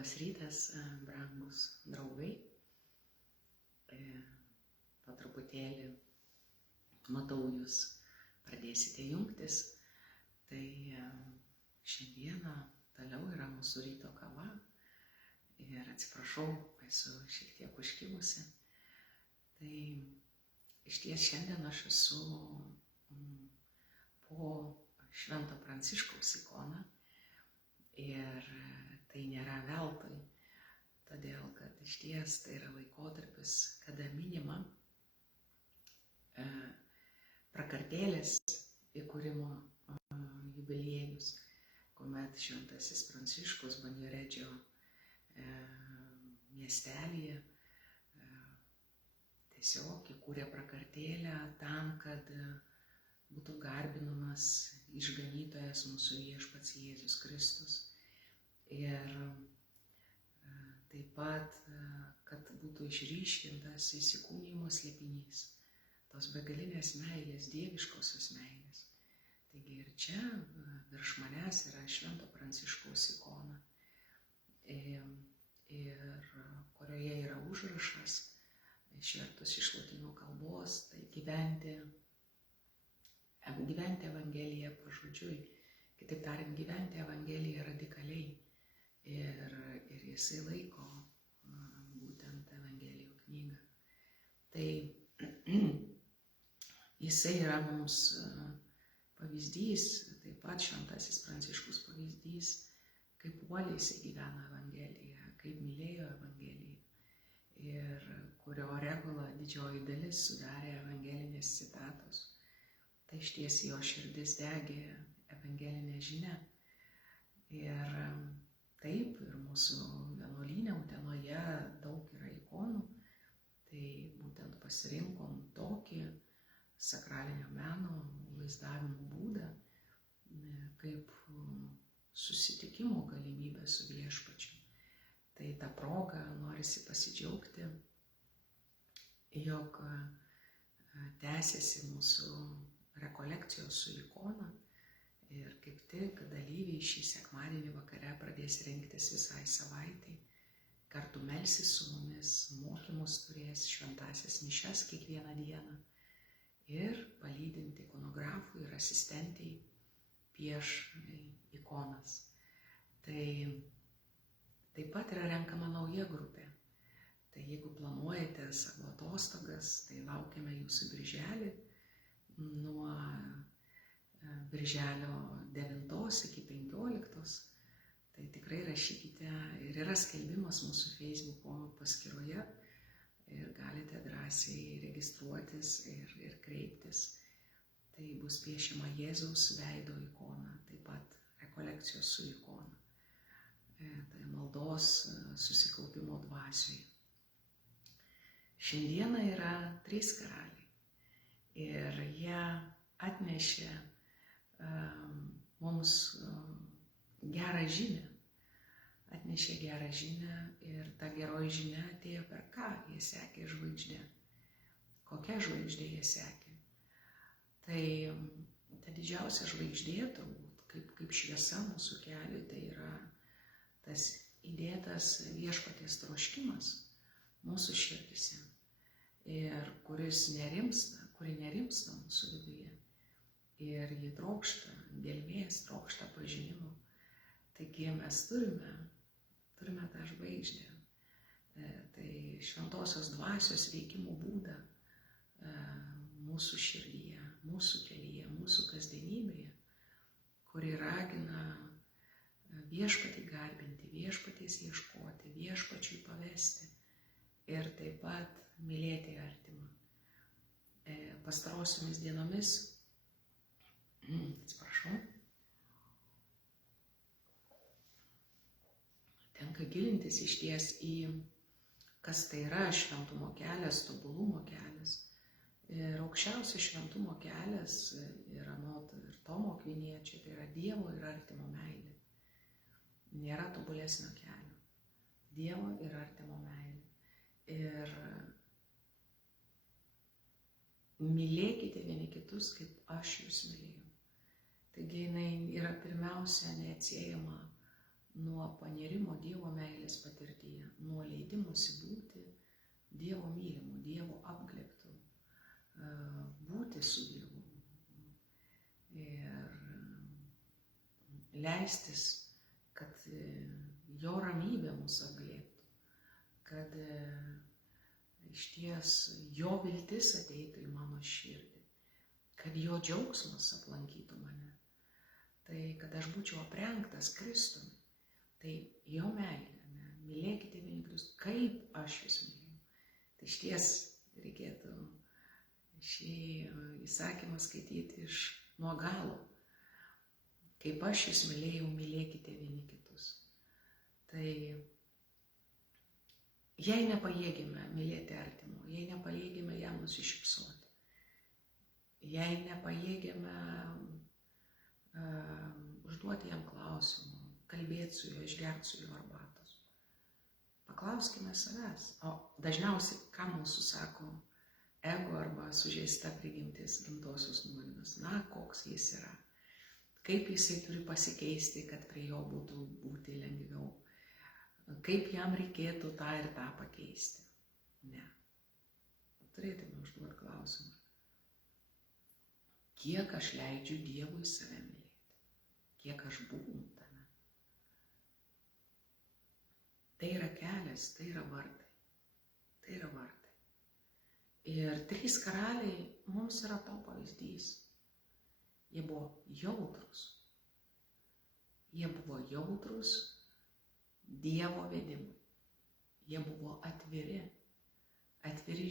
Labas rytas, brangus draugai. Po truputėlį matau, jūs pradėsite jungtis. Tai šiandieną toliau yra mūsų ryto kava. Ir atsiprašau, esu šiek tiek užkimusi. Tai išties šiandien aš esu po Švento Pranciškaus ikona. Ir tai nėra veltui, todėl kad išties tai yra laikotarpis, kada minima prakartėlės įkūrimo jubiliejus, kuomet Šventasis Pranciškus Banjoredžio miestelyje tiesiog įkūrė prakartėlę tam, kad būtų garbinamas išganytojas mūsų viešpats Jėzus Kristus. Ir taip pat, kad būtų išryškintas įsikūnijimo slėpinys, tos begalinės meilės, dieviškosios meilės. Taigi ir čia virš manęs yra Švento Pranciškaus ikona, ir kurioje yra užrašas, išvertus iš lotynų kalbos, tai gyventi Evangeliją pažodžiui, kitaip tariant, gyventi Evangeliją radikaliai. Ir jisai laiko būtent Evangelijų knygą. Tai jisai yra mums pavyzdys, taip pat Šventasis Pranciškus pavyzdys, kaip uoliai jisai gyveno Evangeliją, kaip mylėjo Evangeliją ir kurio regulą didžioji dalis sudarė evangelinės citatos. Tai išties jo širdis degė evangelinė žinia. Ir taip, ir mūsų vienuolyne Utenoje daug yra ikonų, tai būtent pasirinkom tokį sakralinio meno vaizdavimo būdą, kaip susitikimo galimybė su viešpačiu. Tai tą progą norisi pasidžiaugti, jog tęsiasi mūsų rekolekcijos su ikona ir kaip tik dalyviai šį sekmadienį vakare pradės rengtis visai savaitai, kartu melsis su mumis, mokymus turės, šventąsias mišias kiekvieną dieną ir palydinti ikonografui ir asistentei pieš ikonas. Tai taip pat yra renkama nauja grupė. Tai jeigu planuojate savo atostogas, tai laukiame jūsų birželį nuo birželio 9 iki 15. Tai tikrai rašykite, ir yra skelbimas mūsų Facebooko paskyroje ir galite drąsiai registruotis ir kreiptis. Tai bus piešiama Jėzaus veido ikona, taip pat rekolekcijos su ikona. Tai maldos susikaupimo dvasioje. Šiandieną yra 3 karaliai ir jie atnešė mums gerą žinią. Atnešė gerą žinią ir ta geroji žinia atėjo per ką? Jie sekė žvaigždė. Kokia žvaigždė jie sekė? Tai ta didžiausia žvaigždė turbūt, kaip šviesa mūsų keliui, tai yra tas įdėtas viešpaties troškimas mūsų širdise, ir kuri nerimsta mūsų viduje. Ir ji trokšta gelmės, trokšta pažinimo. Taigi mes turime tą žvaigždę. Tai šventosios dvasios veikimo būdą mūsų širdyje, mūsų kelyje, mūsų kasdienybėje, kuri ragina viešpatį garbinti, viešpaties ieškoti, viešpačiui pavesti ir taip pat mylėti artimą. Pastarosiomis dienomis, tenka gilintis išties į, kas tai yra šventumo kelias, tobulumo kelias. Ir aukščiausias šventumo kelias yra anot ir Tomo Akviniečio, tai yra Dievo ir artimo meilė. Nėra tobulesnio kelio. Dievo ir artimo meilė. Ir mylėkite vieni kitus, kaip aš jūs mylėjau. Taigi jinai yra pirmiausia neatsiejama nuo panirimo Dievo meilės patirtyje, nuo leidimosi būti Dievo mylimu, Dievo apglėbtu, būti su Dievu ir leistis, kad jo ramybė mus apglėbtų, kad išties jo viltis ateitų į mano širdį, kad jo džiaugsmas aplankytų mane, tai kad aš būčiau aprengtas Kristumi, tai jo meilė, mylėkite vieni kitus, kaip aš jūs myliu. Tai išties reikėtų šį įsakymą skaityti nuo galo. Kaip aš jūs mylėjau, mylėkite vieni kitus. Tai jei nepajėgime mylėti artimo, jei nepajėgime jam nusišypsoti, jei nepajėgime užduoti jam klausimų, kalbėti su juo, išgerti su juo arbatos, paklauskime savęs. O dažniausiai, ką mūsų sako ego arba sužeista prigimtis, gimtosios nuodėmės, na, koks jis yra, kaip jisai turi pasikeisti, kad prie jo būtų būti lengviau, kaip jam reikėtų tą ir tą pakeisti. Ne. Turėtume užduoti klausimą. Kiek aš leidžiu Dievui save mylėti? Kiek aš būnu tame? Tai yra kelias, tai yra vartai. Tai yra vartai. Ir 3 karaliai mums yra to pavyzdys. Jie buvo jautrus. Jie buvo jautrus Dievo vedimui. Jie buvo atviri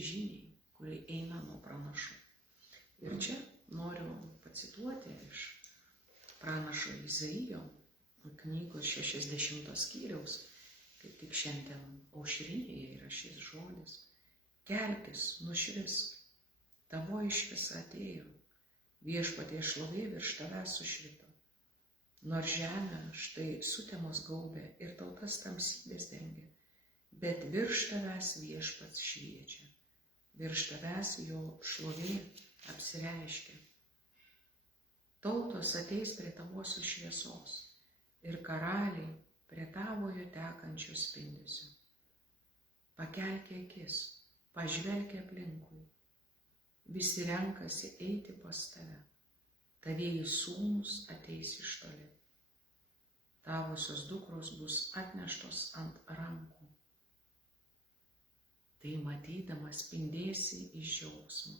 žiniai, kuri eina nuo pranašų. Ir čia noriu pacituoti iš pranašo Izaijo knygos 60 skyriaus, kaip tik šiandien aušrinėje yra šis žodis. Kelkis, nušvisk, tavoji šviesa atėjo, viešpaties šlovė virš tavęs sušvito. Nors žemė štai sutemos gaubė ir tautas tamsybės dengia, bet virš tavęs viešpats šviečia, virš tavęs jo šlovė apsireiškia. Tautos ateis prie tavosios šviesos ir karaliai prie tavojo tekančio spindesio. Pakelki akis, pažvelki aplinkui, visi renkasi eiti pas tave, tavieji sūnūs ateis iš toli, tavosios dukros bus atneštos ant rankų. Tai matydamas spindėsi iš džiaugsmo,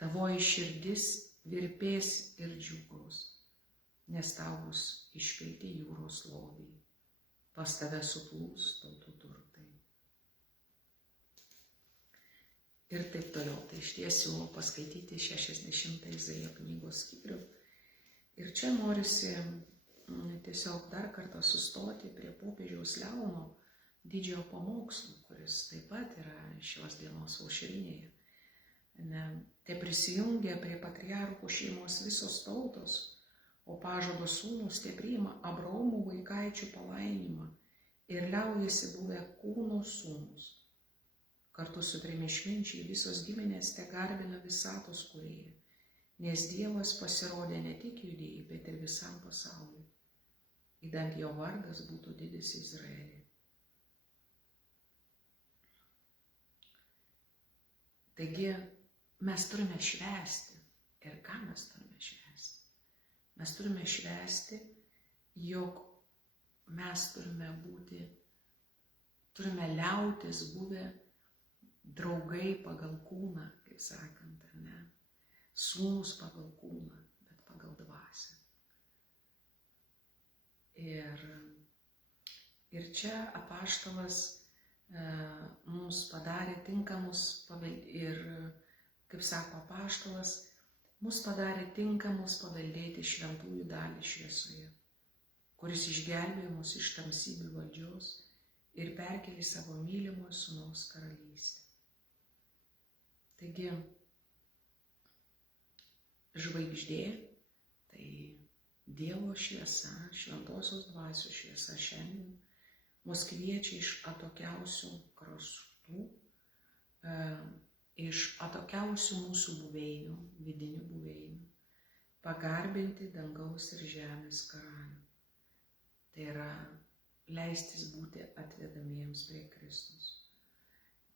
tavoji širdis virpės ir džiugaus, nes tau bus išpilti jūros lobiai, pas tave suplūs tautų turtai. Ir taip toliau. Tai išties siūlau paskaityti 60 Izaijo knygos skyrių. Ir čia norisi tiesiog dar kartą sustoti prie popiežiaus Leono didžiojo pamokslo, kuris taip pat yra šios dienos aušrinėje. Te prisijungia prie patriarchų šeimos visos tautos, o pažado sūnus te priima Abraomo vaikaičių palaiminimą ir liaujasi buvę kūno sūnus. Kartu su 3 išminčiai visos giminės te garbina visatos kūrėją, nes Dievas pasirodė ne tik judėjai, bet ir visam pasauliui, idant jo vardas būtų didis Izraelyje. Taigi mes turime švęsti. Ir ką mes turime švęsti? Mes turime švęsti, jog mes turime liautis buvę draugai pagal kūną, kaip sakant, ar ne? Sūnus pagal kūną, bet pagal dvasią. Ir čia apaštalas mums padarė tinkamus, ir, kaip sako apaštalas, mus padarė tinkamus paveldėti šventųjų dalį šviesoje, kuris išgelbėjo mus iš tamsybių valdžios ir perkėlė savo mylimo sūnaus karalystę. Taigi, žvaigždė, tai Dievo šviesa, šventosios dvasios šviesa šiandien mus kviečia iš atokiausių kraštų, iš atokiausių mūsų buveinių, vidinių buveinių, pagarbinti dangaus ir žemės karalių. Tai yra leistis būti atvedamiems prie Kristaus.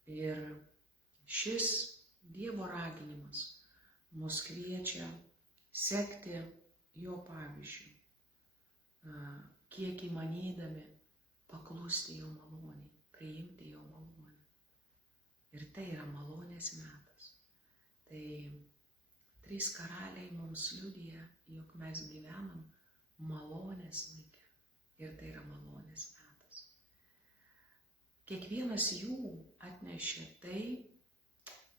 Ir šis Dievo raginimas mus kviečia sekti jo pavyzdžiu, kiek įmanydami paklusti jo maloniai, priimti jo malonę. Ir tai yra malonės metas. Tai 3 karaliai mums liudija, jog mes gyvenam malonės laike. Ir tai yra malonės metas. Kiekvienas jų atnešė tai,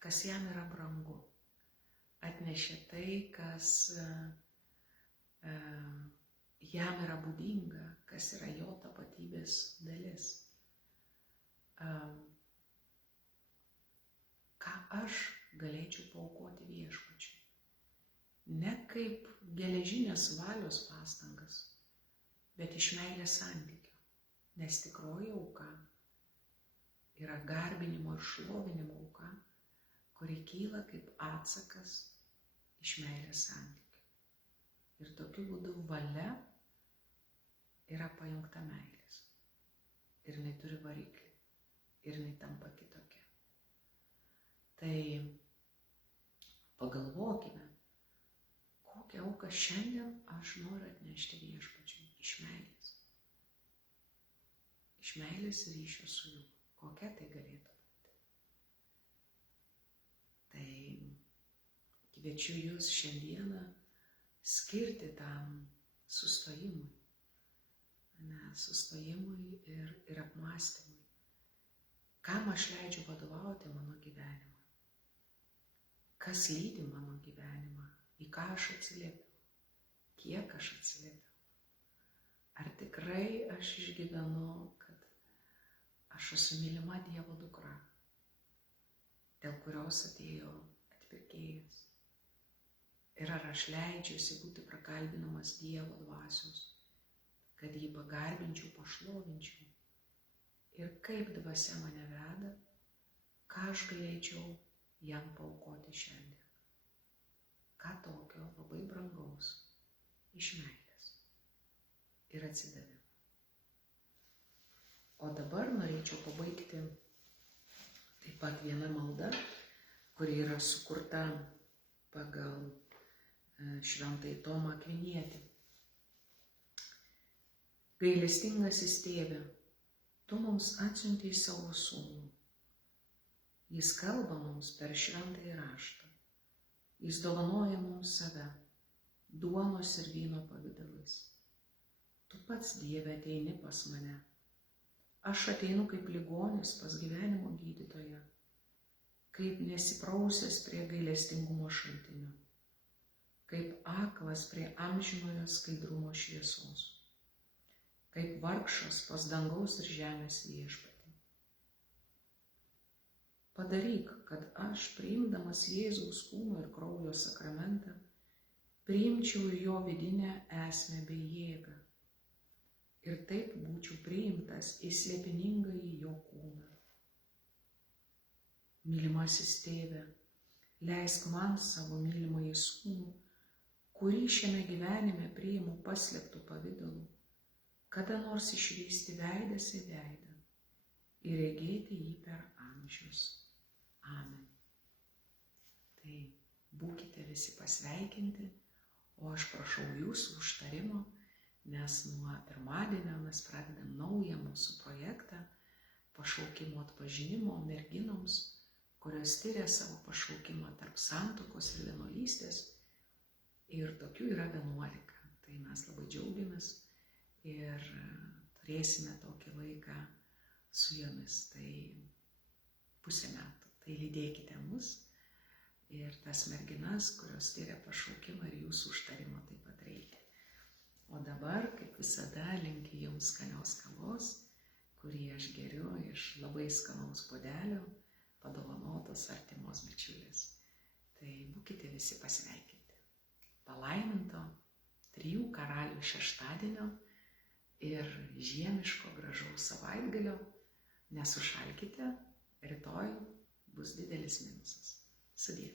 kas jam yra brangu. Atnešė tai, kas jam yra būdinga, kas yra jo tapatybės dalis. Ką aš galėčiau paaukoti viešpačiui. Ne kaip geležinės valios pastangas, bet iš meilės santykio. Nes tikroji auka yra garbinimo ir šlovinimo auka, kuri kyla kaip atsakas iš meilės santykio. Ir tokiu būdu valia yra pajungta meilės. Ir jinai turi variklį. Ir jinai tampa kitokia. Tai pagalvokime, kokią auką šiandien aš noriu atnešti viešpačiui iš meilės. Iš meilės ryšio su juo. Kokia tai galėtų būti? Tai kviečiu jūs šiandieną skirti tam sustojimui. Sustojimui ir apmąstymui. Kam aš leidžiu vadovauti mano gyvenimą? Kas lydi mano gyvenimą? Į ką aš atsiliepiu? Kiek aš atsiliepiu? Ar tikrai aš išgyvenu, kad aš esu mylima Dievo dukra, dėl kurios atėjo atpirkėjas? Ir ar aš leidžiuosi būti prakalbinamas Dievo dvasios, kad jį pagarbinčiau, pašlovinčiau? Ir kaip dvasia mane veda, ką aš galėčiau jam paaukoti šiandien? Ką tokio labai brangaus iš meilės ir atsidavimo. O dabar norėčiau pabaigti taip pat vieną maldą, kuri yra sukurta pagal Šventąjį Tomą Akvinietį. Gailestingasis Tėve, tu mums atsiuntei savo sūnų. Jis kalba mums per šventąjį raštą. Jis dovanoja mums save, duonos ir vyno pavidalais. Tu pats, Dieve, ateini pas mane. Aš ateinu kaip ligonis pas gyvenimo gydytoją, kaip nesiprausęs prie gailestingumo šaltinio, kaip aklas prie amžinojo skaidrumo šviesos, kaip vargšas pas dangaus ir žemės viešpatį. Padaryk, kad aš, priimdamas Jėzaus kūno ir kraujo sakramentą, priimčiau ir jo vidinę esmę bei jėgą, ir taip būčiau priimtas į slėpiningąjį jo kūną. Mylimasis Tėve, leisk man savo mylimąjį sūnų, kurį šiame gyvenime priimu paslėptų pavidalu, kada nors išvysti veidas į veidą ir regėti jį per amžius. Amen. Tai būkite visi pasveikinti, o aš prašau jūsų užtarimo, nes nuo pirmadienio mes pradedam naują mūsų projektą pašaukimo atpažinimo merginoms, kurios tyria savo pašaukimą tarp santuokos ir vienuolystės. Ir tokių yra 11. Tai mes labai džiaugiamės ir turėsime tokį laiką su jomis. Tai pusę metų. Tai lydėkite mus ir tas merginas, kurios tyria pašaukimą ir jūsų užtarimo taip pat reikia. O dabar, kaip visada, linkiu jums skanios kavos, kurį aš geriu iš labai skanaus puodelio, padovanotos artimos bičiulės. Tai būkite visi pasveikinti. Palaiminto 3 karalių šeštadienio ir žiemiško gražaus savaitgalio. Nesušalkite, rytoj bus didelis minusas. Sudie.